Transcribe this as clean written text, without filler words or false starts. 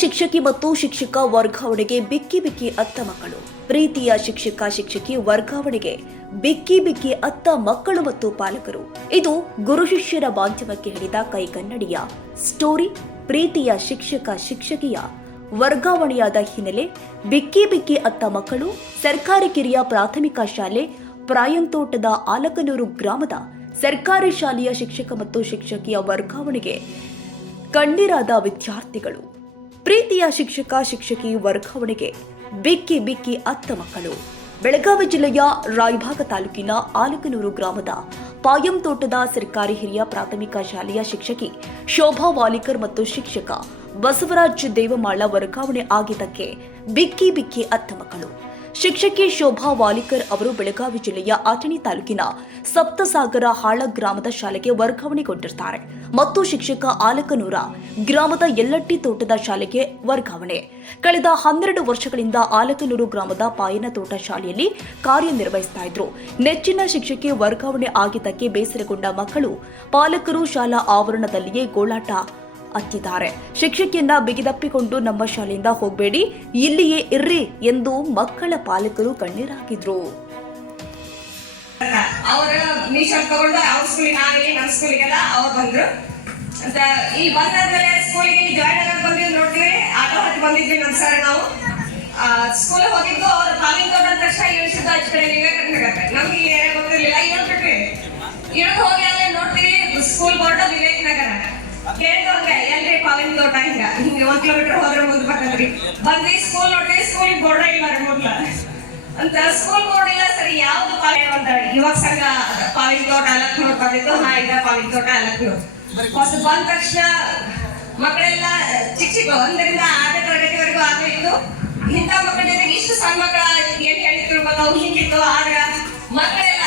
ಶಿಕ್ಷಕಿ ಮತ್ತು ಶಿಕ್ಷಕ ವರ್ಗಾವಣೆಗೆ ಬಿಕ್ಕಿ ಅತ್ತ ಮಕ್ಕಳು. ಪ್ರೀತಿಯ ಶಿಕ್ಷಕಿ ವರ್ಗಾವಣೆಗೆ ಬಿಕ್ಕಿ ಅತ್ತ ಮಕ್ಕಳು ಮತ್ತು ಪಾಲಕರು. ಇದು ಗುರು ಶಿಷ್ಯರ ಬಾಂಧವ್ಯಕ್ಕೆ ಹಿಡಿದ ಕೈಗನ್ನಡಿಯ ಸ್ಟೋರಿ. ಪ್ರೀತಿಯ ಶಿಕ್ಷಕಿಯ ವರ್ಗಾವಣೆಯಾದ ಹಿನ್ನೆಲೆ ಬಿಕ್ಕಿ ಅತ್ತ ಮಕ್ಕಳು. ಸರ್ಕಾರಿ ಕಿರಿಯ ಪ್ರಾಥಮಿಕ ಶಾಲೆ ಪ್ರಾಯಂತೋಟದ ಆಲಕನೂರು ಗ್ರಾಮದ ಸರ್ಕಾರಿ ಶಾಲೆಯ ಶಿಕ್ಷಕ ಮತ್ತು ಶಿಕ್ಷಕಿಯ ವರ್ಗಾವಣೆಗೆ ಕಣ್ಣೀರಾದ ವಿದ್ಯಾರ್ಥಿಗಳು. ಪ್ರೀತಿಯ ಶಿಕ್ಷಕಿ ವರ್ಗಾವಣೆಗೆ ಬಿಕ್ಕಿ ಅತ್ತ ಮಕ್ಕಳು. ಬೆಳಗಾವಿ ಜಿಲ್ಲೆಯ ರಾಯಭಾಗ ತಾಲೂಕಿನ ಆಲಕನೂರು ಗ್ರಾಮದ ಪಾಯಂತೋಟದ ಸರ್ಕಾರಿ ಹಿರಿಯ ಪ್ರಾಥಮಿಕ ಶಾಲೆಯ ಶಿಕ್ಷಕಿ ಶೋಭಾ ವಾಲಿಕರ್ ಮತ್ತು ಶಿಕ್ಷಕ ಬಸವರಾಜ್ ದೇವಮಾಳ ವರ್ಗಾವಣೆ ಆಗಿದ್ದಕ್ಕೆ ಬಿಕ್ಕಿ ಅತ್ತ ಮಕ್ಕಳು. ಶಿಕ್ಷಕಿ ಶೋಭಾ ವಾಲಿಕರ್ ಅವರು ಬೆಳಗಾವಿ ಜಿಲ್ಲೆಯ ಅಥಣಿ ತಾಲೂಕಿನ ಸಪ್ತಸಾಗರ ಹಾಳ ಗ್ರಾಮದ ಶಾಲೆಗೆ ವರ್ಗಾವಣೆಗೊಂಡಿರುತ್ತಾರೆ ಮತ್ತು ಶಿಕ್ಷಕ ಆಲಕನೂರ ಗ್ರಾಮದ ಯಲ್ಲಟ್ಟಿ ತೋಟದ ಶಾಲೆಗೆ ವರ್ಗಾವಣೆ. ಕಳೆದ 12 ವರ್ಷಗಳಿಂದ ಆಲಕನೂರು ಗ್ರಾಮದ ಪಾಯನ ತೋಟ ಶಾಲೆಯಲ್ಲಿ ಕಾರ್ಯನಿರ್ವಹಿಸ್ತಾ ಇದ್ರು. ನೆಚ್ಚಿನ ಶಿಕ್ಷಕಿ ವರ್ಗಾವಣೆ ಆಗಿದ್ದಕ್ಕೆ ಬೇಸರಗೊಂಡ ಮಕ್ಕಳು ಪಾಲಕರು ಶಾಲಾ ಆವರಣದಲ್ಲಿಯೇ ಗೋಳಾಟ ಹತ್ತಿದ್ದಾರೆ. ಶಿಕ್ಷಕಿಯನ್ನ ಬಿಗಿದಪ್ಪಿಕೊಂಡು ನಮ್ಮ ಶಾಲೆಯಿಂದ ಹೋಗಬೇಡಿ, ಇಲ್ಲಿಯೇ ಇರ್ರಿ ಎಂದು ಮಕ್ಕಳ ಪಾಲಕರು ಕಣ್ಣೀರಾಗಿದ್ರು. ಅವರು ಮೀಶಲ್ ತಗೊಂಡು ಅವ್ರ ಸ್ಕೂಲಿಗೆ ಆಗಲಿ ನಮ್ಮ ಸ್ಕೂಲಿಗೆಲ್ಲ ಅವ್ರು ಬಂದ್ರು ಅಂತ. ಇಲ್ಲಿ ಬಂದಾದ್ಮೇಲೆ ಸ್ಕೂಲಿಗೆ ಜಾಯ್ನ್ ಆಗಕ್ಕೆ ಬಂದಿದ್ದು ನೋಡ್ತೀವಿ. ಆಟೋ ಹತ್ತಿ ಬಂದಿದ್ವಿ ನಮ್ಮ ಸರ್. ನಾವು ಸ್ಕೂಲ್ ಹೋಗಿದ್ದು ಅವ್ರು ಕಾಲಿನ ತೋಟ ಅಂತ ತಕ್ಷಣ ಇಳಿಸಿದ್ದು ಆಚೆ ಕಡೆ ವಿವೇಕಾನಗರ. ನಮ್ಗೆ ಈ ಏರಿಯಾ ಗೊತ್ತಿರಲಿಲ್ಲ. ಇಳ್ಬಿಟ್ವಿ. ಇಳಿದು ಹೋಗಿ ಅಲ್ಲೇ ನೋಡ್ತೀವಿ ಸ್ಕೂಲ್ ಬೋರ್ಡ್ ವಿವೇಕಾನಗರ. ಕೇಳಿದವ್ರಿಗೆ ಎಲ್ರಿ ಪಾಲಿನ ತೋಟ ಹಿಂಗೆ 1 ಕಿಲೋಮೀಟರ್ ಹೋದ್ರೆ ಮುಂದೆ ಬರ್ತದ್ರಿ. ಬಂದ್ವಿ ಸ್ಕೂಲ್ ನೋಡ್ತೀವಿ, ಸ್ಕೂಲ್ ಬೋರ್ಡ್ ಇಲ್ಲ ಮೊದ್ಲ ಅಂತ. ಸ್ಕೂಲ್ ಬೋರ್ಡ್ ಇಲ್ಲ ಸರಿ, ಯಾವ್ದು ಪಾಲಿ ಅಂತ ಯುವಕ ಸಂಘ ಪಾಲಿನ ತೋಟ ಅಲಕ್ನೂರ್ ಬಂದಿತ್ತು. ಇದ ಪಾಲಿನ ತೋಟ ಅಲಕ್ನೂರ್ ಹೊಸ ಬಂದ ತಕ್ಷಣ ಮಕ್ಕಳೆಲ್ಲ ಚಿಕ್ಕ 1ರಿಂದ 6ನೇ ತರಗತಿವರೆಗೂ ಆಗಿತ್ತು. ಇಂಥ ಮಕ್ಕಳ ಜೊತೆಗೆ ಇಷ್ಟು ಸಣ್ಣ ಮಕ್ಕಳ ಏನ್ ಹೇಳಿದ್ರು ಗೊತ್ತಾವು ಹಿಂಗಿತ್ತು. ಆದ್ರ ಮಕ್ಕಳೆಲ್ಲ